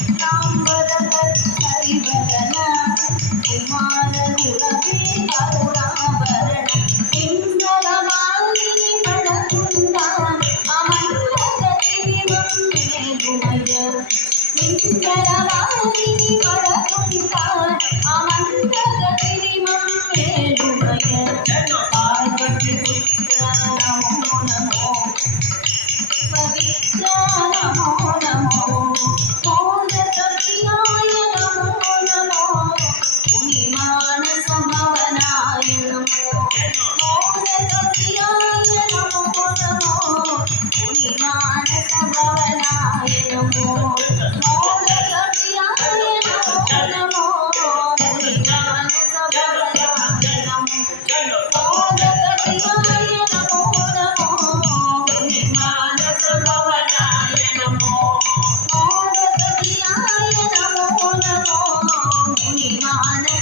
सांबरकर हरिवरना कुमार गुरवे करुणाभरण इंद्रवाणी पडकुंडा अमंगलगति मेलुमय इंद्रवाणी पडकुंडा अमंगलगति मेलुमय पार्वती पुत्र नमो नमो पवित्र नमो नमो मोदकप्रियाय नमो नमो मुनिमानसभवनाय नमो मोदकप्रियाय नमो नमो मुनिमानसभवनाय नमो मोदकप्रियाय नमो नमो मुनिमानसभवनाय नमो मोदकप्रियाय नमो नमो मुनिमानसभवनाय नमो मोदकप्रियाय नमो नमो मुनिमानसभवनाय